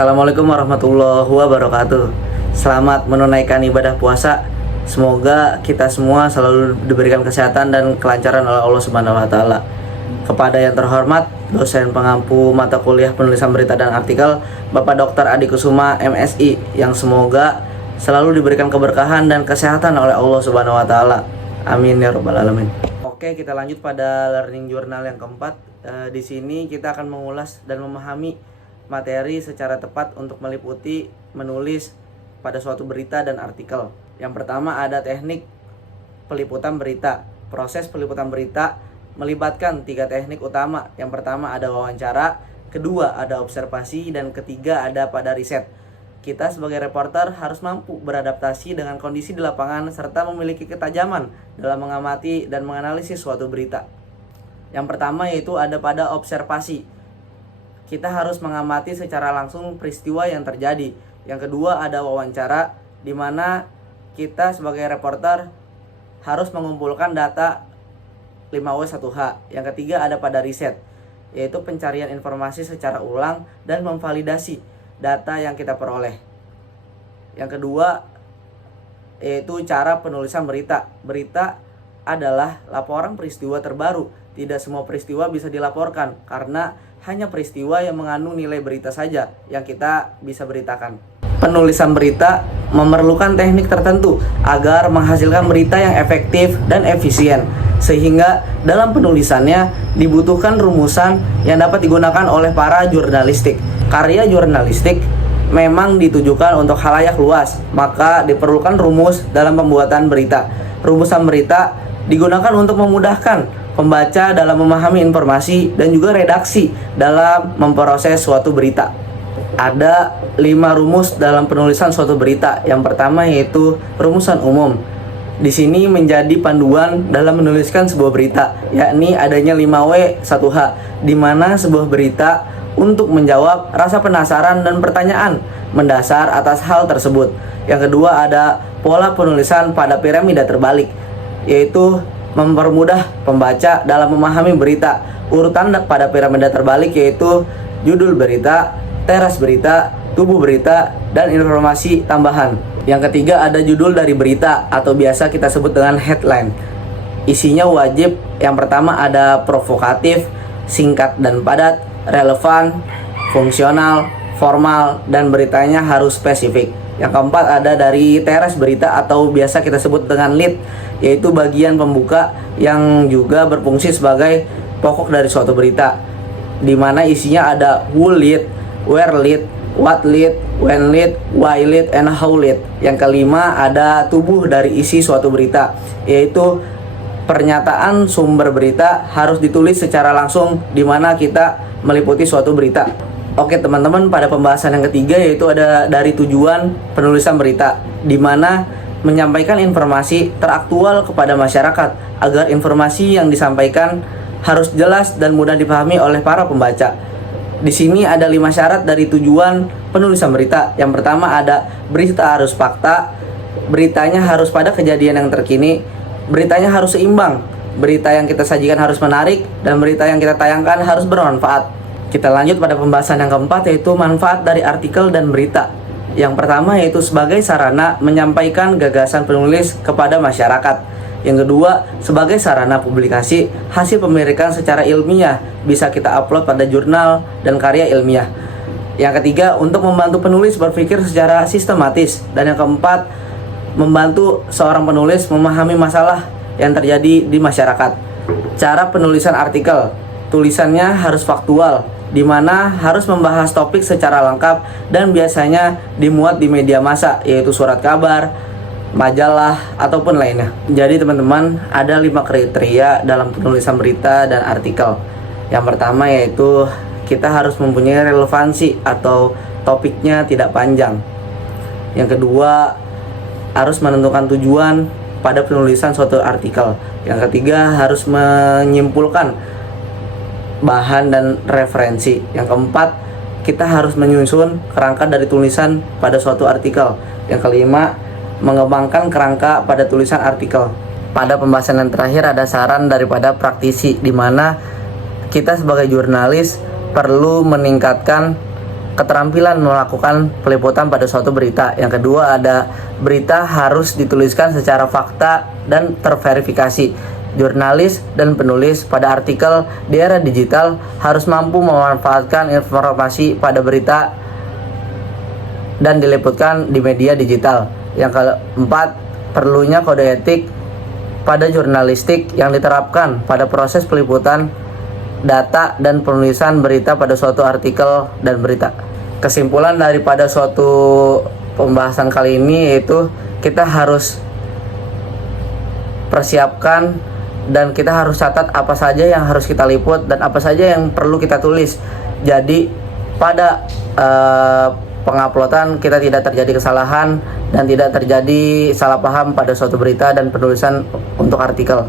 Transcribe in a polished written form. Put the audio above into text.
Assalamualaikum warahmatullahi wabarakatuh. Selamat menunaikan ibadah puasa. Semoga kita semua selalu diberikan kesehatan dan kelancaran oleh Allah Subhanahu wa taala. Kepada yang terhormat dosen pengampu mata kuliah penulisan berita dan artikel, Bapak Dr. Adi Kusuma MSI, yang semoga selalu diberikan keberkahan dan kesehatan oleh Allah Subhanahu wa taala. Amin ya rabbal alamin. Oke, kita lanjut pada learning journal yang keempat. Di sini kita akan mengulas dan memahami materi secara tepat untuk meliputi menulis pada suatu berita dan artikel. Yang pertama ada teknik peliputan berita. Proses peliputan berita melibatkan 3 teknik utama. Yang pertama ada wawancara, kedua ada observasi, dan ketiga ada pada riset. Kita sebagai reporter harus mampu beradaptasi dengan kondisi di lapangan serta memiliki ketajaman dalam mengamati dan menganalisis suatu berita. Yang pertama yaitu ada pada observasi. Kita harus mengamati secara langsung peristiwa yang terjadi. Yang kedua ada wawancara, di mana kita sebagai reporter harus mengumpulkan data 5W1H. Yang ketiga ada pada riset, yaitu pencarian informasi secara ulang dan memvalidasi data yang kita peroleh. Yang kedua yaitu cara penulisan berita. Berita adalah laporan peristiwa terbaru. Tidak semua peristiwa bisa dilaporkan karena hanya peristiwa yang mengandung nilai berita saja yang kita bisa beritakan. Penulisan berita memerlukan teknik tertentu agar menghasilkan berita yang efektif dan efisien, sehingga dalam penulisannya dibutuhkan rumusan yang dapat digunakan oleh para jurnalistik. Karya jurnalistik memang ditujukan untuk khalayak luas, maka diperlukan rumus dalam pembuatan berita. Rumusan berita digunakan untuk memudahkan pembaca dalam memahami informasi dan juga redaksi dalam memproses suatu berita. Ada 5 rumus dalam penulisan suatu berita. Yang pertama yaitu rumusan umum. Di sini menjadi panduan dalam menuliskan sebuah berita, yakni adanya 5W1H, di mana sebuah berita untuk menjawab rasa penasaran dan pertanyaan mendasar atas hal tersebut. Yang kedua ada pola penulisan pada piramida terbalik, yaitu mempermudah pembaca dalam memahami berita. Urutan pada piramida terbalik yaitu judul berita, teras berita, tubuh berita, dan informasi tambahan. Yang ketiga ada judul dari berita atau biasa kita sebut dengan headline. Isinya wajib yang pertama ada provokatif, singkat dan padat, relevan, fungsional, formal, dan beritanya harus spesifik. Yang keempat ada dari teras berita atau biasa kita sebut dengan lead, yaitu bagian pembuka yang juga berfungsi sebagai pokok dari suatu berita, di mana isinya ada who lead, where lead, what lead, when lead, why lead, and how lead. Yang kelima ada tubuh dari isi suatu berita, yaitu pernyataan sumber berita harus ditulis secara langsung di mana kita meliputi suatu berita. Oke teman-teman, pada pembahasan yang ketiga yaitu ada dari tujuan penulisan berita, di mana menyampaikan informasi teraktual kepada masyarakat agar informasi yang disampaikan harus jelas dan mudah dipahami oleh para pembaca. Di sini ada 5 syarat dari tujuan penulisan berita. Yang pertama ada berita harus fakta, beritanya harus pada kejadian yang terkini, beritanya harus seimbang, berita yang kita sajikan harus menarik, dan berita yang kita tayangkan harus bermanfaat. Kita lanjut pada pembahasan yang keempat yaitu manfaat dari artikel dan berita. Yang pertama yaitu sebagai sarana menyampaikan gagasan penulis kepada masyarakat. Yang kedua sebagai sarana publikasi hasil pemeriksaan secara ilmiah, bisa kita upload pada jurnal dan karya ilmiah. Yang ketiga untuk membantu penulis berpikir secara sistematis. Dan yang keempat membantu seorang penulis memahami masalah yang terjadi di masyarakat. Cara penulisan artikel, tulisannya harus faktual, di mana harus membahas topik secara lengkap dan biasanya dimuat di media massa, yaitu surat kabar, majalah, ataupun lainnya. Jadi teman-teman, ada 5 kriteria dalam penulisan berita dan artikel. Yang pertama yaitu kita harus mempunyai relevansi atau topiknya tidak panjang. Yang kedua harus menentukan tujuan pada penulisan suatu artikel. Yang ketiga harus menyimpulkan bahan dan referensi. Yang keempat, kita harus menyusun kerangka dari tulisan pada suatu artikel. Yang kelima, mengembangkan kerangka pada tulisan artikel. Pada pembahasan yang terakhir ada saran daripada praktisi, di mana kita sebagai jurnalis perlu meningkatkan keterampilan melakukan peliputan pada suatu berita. Yang kedua ada berita harus dituliskan secara fakta dan terverifikasi. Jurnalis dan penulis pada artikel di era digital harus mampu memanfaatkan informasi pada berita dan diliputkan di media digital. Yang keempat, perlunya kode etik pada jurnalistik yang diterapkan pada proses peliputan data dan penulisan berita pada suatu artikel dan berita. Kesimpulan daripada suatu pembahasan kali ini yaitu kita harus persiapkan dan kita harus catat apa saja yang harus kita liput dan apa saja yang perlu kita tulis. Jadi pada penguploadan kita tidak terjadi kesalahan dan tidak terjadi salah paham pada suatu berita dan penulisan untuk artikel.